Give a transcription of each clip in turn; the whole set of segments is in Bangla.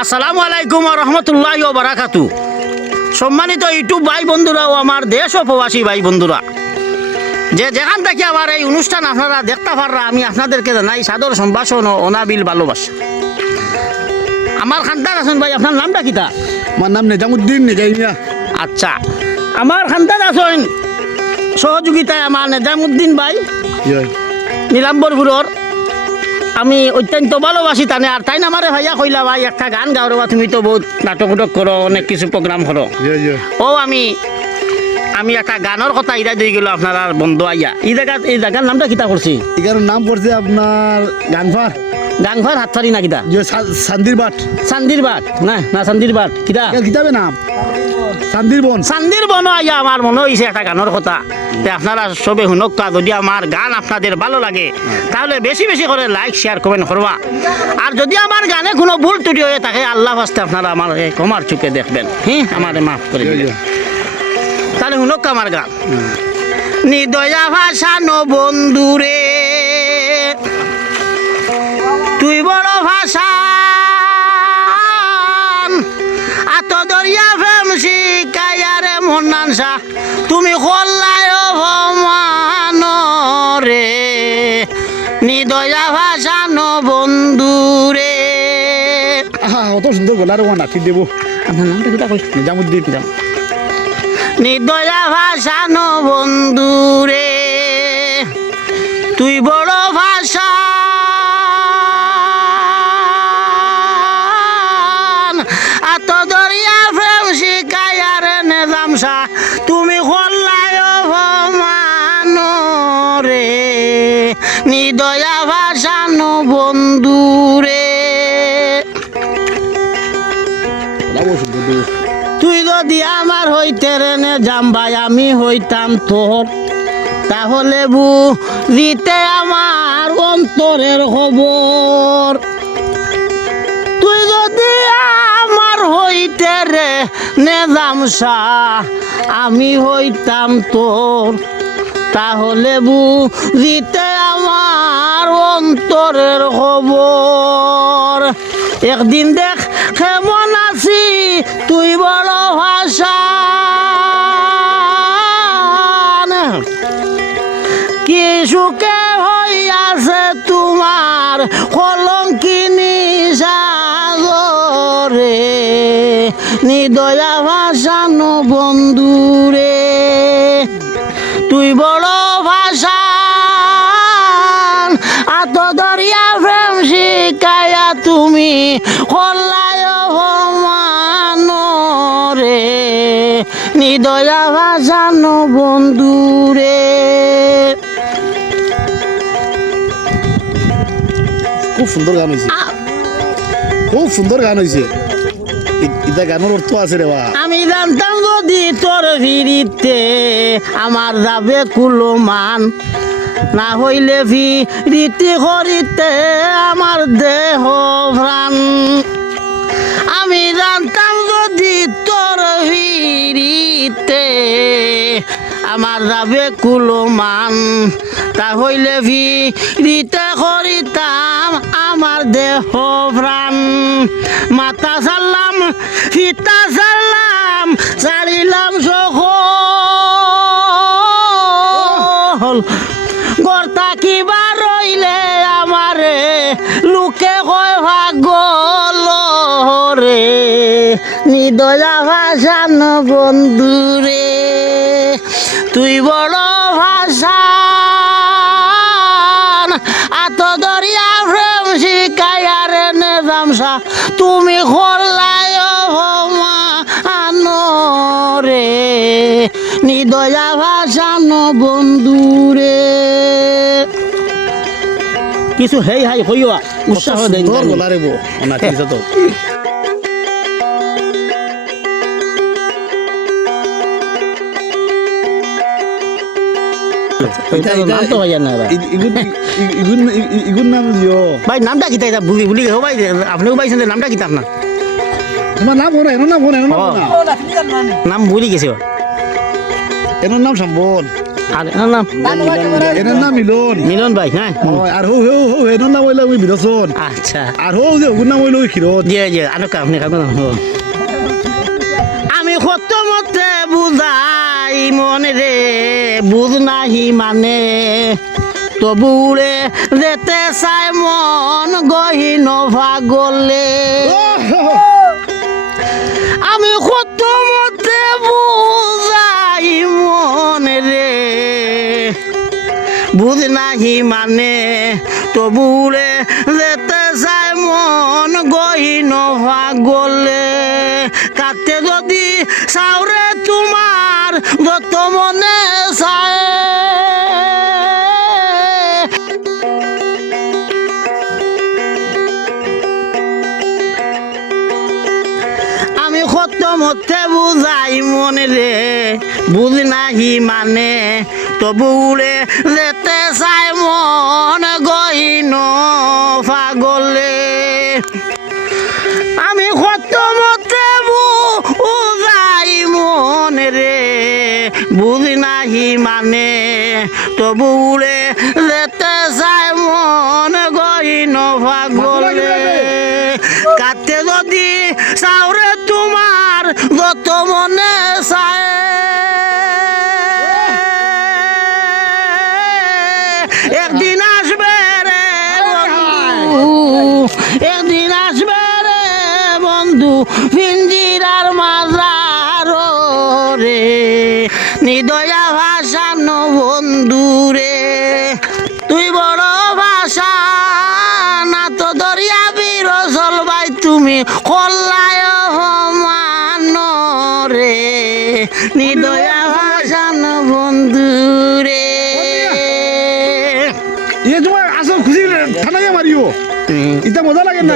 আসসালামু আলাইকুম ওয়া রাহমাতুল্লাহি ওয়া বারাকাতু। সম্মানিত ইউটিউব ভাই বন্ধুরা ও আমার দেশ ও প্রবাসী ভাই বন্ধুরা, যেখান থেকে আমার এই অনুষ্ঠান আপনারা দেখতে পাররা, আমি আপনাদেরকে জানাই সাদর সম্ভাষণ ও অনাবিল ভালোবাসা। আমার খানদান আছেন ভাই, আপনার নামটা কিতা? আমার নাম নিজামুদ্দিন নিজামিয়া। আচ্ছা, আমার খানদান আছেন সহযোগিতায় আমার নিজামুদ্দিন ভাই নীলাম্বরপুরের। আমি অত্যন্ত ভালোবাসি তানে, আর তাই না আমারে ভাইয়া কইলা ভাই একটা গান গাও রে, তুমি তো বহুত নাটক উটক করো, অনেক কিছু প্রোগ্রাম করো। ও আমি একটা গানের কথা ইরা দিয়ে গেল আপনার আর বন্ধু আইয়া। এই জায়গার নামটা কিতা করছি? এখানে নাম পড়ছে আপনার গাংফার গাংফার হাতফারি না কিতা? সান্দির বাট। চান্দির বাট না চান্দির বাট কিতা কিতাবে নাম সান্দির বন। চান্দির বন আইয়া আমার মনে হয়েছে একটা গানের কথা। আপনারা সবে শুনক, যদি আমার গান আপনাদের ভালো লাগে তাহলে বেশি বেশি করে লাইক শেয়ার কমেন্ট করবা। আর যদি আমার গানে কোনো ভুল ত্রুটি হয়ে থাকে আল্লাহ হাস্তে আপনারা আমার ক্ষমার চোখে দেখবেন, হ্যাঁ আমারে মাফ করে দিবেন। তাহলে শুনক আমার গান। নিদয়া ভাষানো বন্ধুরে তুই বড় ভাষা, আত দরিয়া ফেম শিকায়ারে মন্নানসা, তুমি কল্লায় ভমান রে। নিদয়া ভাষানো বন্ধুরে। অত সুন্দর গলার ওয়া নাচি দেবো। আপনার নামটা কিতা কইছ? নিজামুদ্দিন। নিদয়া ভাষানো বন্ধুরে তুই বড় ভাষা, আত দরিয়া প্রেম শিকায়ার নেজামসা, তুমি কল্লায় ভমান রে। নিদয়া ভাষানো বন্ধুরে তুই যদি আমার হইতে রেনে যাম ভাই, আমি হইতাম তোর, তাহলে বুঝিতে আমার অন্তরের খবর। তুই যদি আমার হইতে রে নেজামসা, আমি হইতাম তোর, তাহলে বুঝিতে আমার অন্তরের খবর। একদিন দেখ কেমন আছি তুই বড় ভাষা, কি সুখে হইয়াছে তোমার কলঙ্কিনী সাগরে। নিদয়া ভাষানো বন্ধুরে তুই বড় ভাষা, আত দরিয়া প্রেম শিকায়া তুমি কল্লায় ভমান রে। নিদয়া ভাষানো বন্ধুরে। খুব সুন্দর গান হয়েছে, খুব সুন্দর গান হয়েছে। এটা গানের অর্থ আছে রে বা। আমি জানতাম যদি তোর ভিড়িতে আমার যাবে কুলমান, না হইলে ভিড়িতে করিতে আমার দেহ প্রাণ। আমি জানতাম যদি তোর ভিড়িতে আমার যাবে কুলমান, তা হইলে ভিড়িতে করিতাম আমার দেহ প্রাণ। মাতা সারলাম ফিতা সারলাম সারিলাম সকল, গর্তা কিবা রইলে আমারে লোকে কয় ভাগল রে। নিদয়া ভাষানো বন্ধুরে তুই বড় ভাষা, আত দরিয়া প্রেম শিকায়ার নেজামসা, তুমি কল্লায় ভমান রে। নিদয়া ভাষানো বন্ধুরে। কিছু হেই হাই হইয়া উৎসাহ দেন গলা রে বো নাচিছে তো। নাম তো ভাইয়া না ইগুন নাম দিও ভাই, নামটা কিতা এটা ভুলি গেছো ভাই, আপনিও পাইছেন নামটা কিতা আপনার? তোমার নাম হরে এর নাম হরে নাম ভুলি গেছে। এর নাম সম্বল। আর এনার নাম এনার নাম মিলন মিলন ভাই, হ্যাঁ আর হো হো হো এনার নাম হইলো ওই বিরসন আচ্ছা আর হো যে ওর নাম হইলো ওই ক্ষীরত জি জি আনো আপনি খাবেন আমি কত মতে বুঝাই মনে রে বুঝ নাহি মানে তবুরে যেতে চাই মন গহীন ভাগলে আমি কত মতে বুঝাই মনে রে বুঝ নাহি মানে তবুরে যেতে চাই মন গহীন ভাগলে কাতে যদি চাওরে তোমার যত মনে চায় আমি কত মতে বুঝাই মনে রে বুঝ নাহি মানে তবুরে যেতে চাই মন গহীন পাগলে আমি কত মতে বুঝাই মনে রে বুঝ নাহি মানে তবুরে যেতে চাই মন গহীন পাগলে কাতে যদি চাওরে তোমার যত মনে চায় একদিন আসবে রে বন্ধু একদিন আসবে রে বন্ধু পিঞ্জিরার মাজার রে নিদয়া ভাষানো বন্ধু রে তুই বড় ভাষা না তো দরিয়া বীর ভাই তুমি কল্লায় মান রে নিদয়া ভাষানো বন্ধু রে ইয়ে তোমার আসল খুশি ঠান্ডা মারিও এটা মজা লাগে না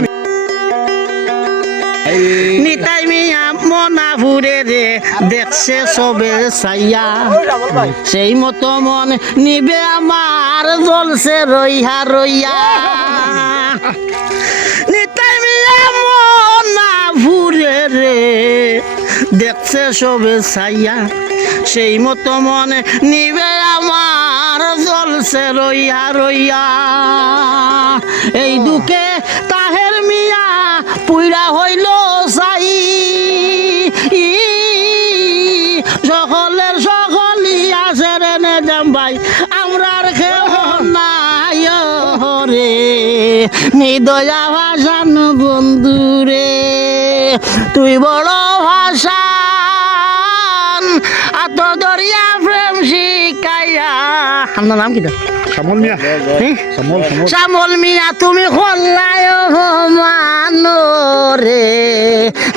নিতাই মিয়া মনা ফুরে রে দেখছে সবে সাইয়া সেই মতো মন নিবে আমার জ্বলছে রইয়া রইয়া নিতাই মিয়া মনা ফুরে রে দেখছে সবে সাইয়া সেই মতো মন নিবে আমার জ্বলছে রইয়া রইয়া এই দুঃখে তাহের মিয়া পুইরা হইল সাই সকলের সকলই আছে রে নেজাম ভাই আমরার খেল নাই রে নিদয়া ভাষান বন্ধু রে তুই বড় ভাষান আত দরিয়া প্রেম শিকাইয়া আপনার নাম কিটা শ্যামল মিয়া শ্যামল শ্যামল শ্যামল মিয়া তুমি খোল্লায় মানো রে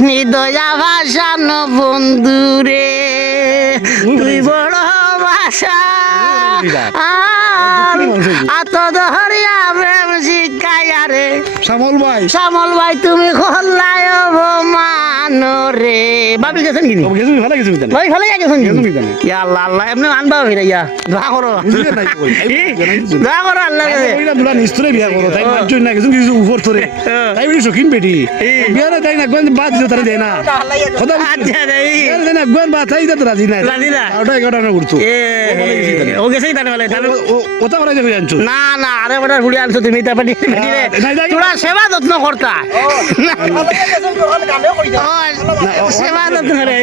নিদয়া ভাষান বন্ধু রে তুই বড় ভাষা আত দরিয়া প্রেম শিকাইয়া রে শ্যামল ভাই শ্যামল ভাই তুমি খোল্লায় মানো রে বাবি গেছেন কি গেছো ভালো গেছো মিতানে ভাই ভালো গেছেন গেছো মিতানে ইয়া আল্লাহ আল্লাহ এমনি আনবা হইরা ইয়া দোয়া করো বুঝলে নাই কই দোয়া করো আল্লাহ ওইটা দুলা নিস্তরে বিয়া করো তাই মানছই না কিছু কিছু উপর ধরে তাই বলি শখিন বেটি বিয়া না তাই না কোন বাদ দিও তারে দেনা খোদা আচ্ছা রে বিয়া দেনা কোন বাদ তাই তো রাজি নাই রাজি না? ওটা এগারটা না করছো ও গেছে তাহলে বলে ওটা বলে দেখো জানছো না না আরে বড় বুড়ি আনছো তুমি তা পাটি তোরা সেবা যত্ন করতা সেবা যত্ন রে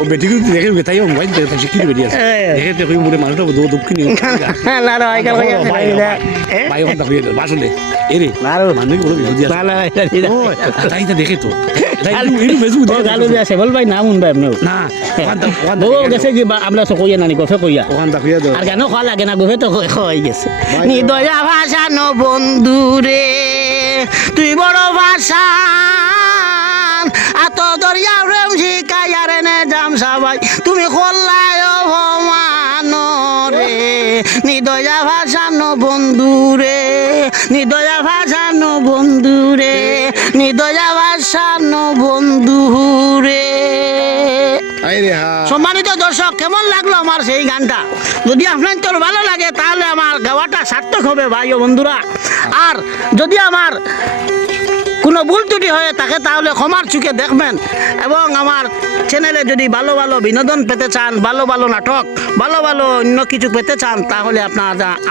ও বেটি কিন্তু দেখে তাই ও মোবাইল দেখে শিখির বেটি আছে দেখে দেখো মুরে মানুষটা দক্ষিণ না রে আইকাল ভাই ওটা হয়ে গেল আসলে এরে মানুষ বড় বিরোধী আছে ও তাই তো দেখে তো তাই ইনু ফেসবুক দেখে গালু দিয়া সেবল ভাই নাম উন ভাই আপনি না ও গেছে কি আমরা তো কইয়া নানি গফে কইয়া ওখান দা হয়ে দাও আর কেন খাওয়া লাগে না গফে তো হয়ে গেছে নিদয়া ভাষা নো বন্ধু রে তুই বড় ভাষা আত দরিয়া প্রেম শিকাইয়া রে নে জাম সবাই তুমি খোল্লায় ভমান রে নিদয়া ভাষা নো বন্ধু রে নিদয়া ভাষা নো বন্ধু রে নিদয়া ভাষা নো বন্ধু রে আইরে হা সম্মানিত দর্শক কেমন লাগলো আমার সেই গানটা যদি আপনার তোর ভালো লাগে তাহলে আমার গাওয়াটা সার্থক হবে ভাই ও বন্ধুরা আর যদি আমার কোনো ভুল ত্রুটি হয়ে থাকে তাহলে ক্ষমার চোখে দেখবেন এবং আমার চ্যানেলে যদি ভালো ভালো বিনোদন পেতে চান, ভালো ভালো নাটক, ভালো ভালো অন্য কিছু পেতে চান, তাহলে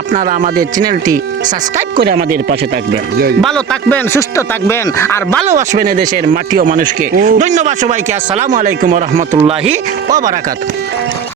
আপনারা আমাদের চ্যানেলটি সাবস্ক্রাইব করে আমাদের পাশে থাকবেন। জয়। ভালো থাকবেন, সুস্থ থাকবেন আর ভালোবাসবেন এদেশের মাটি ও মানুষকে। ধন্যবাদ সবাইকে। আসসালামু আলাইকুম ওয়া রাহমাতুল্লাহি ওয়া বারাকাতুহু।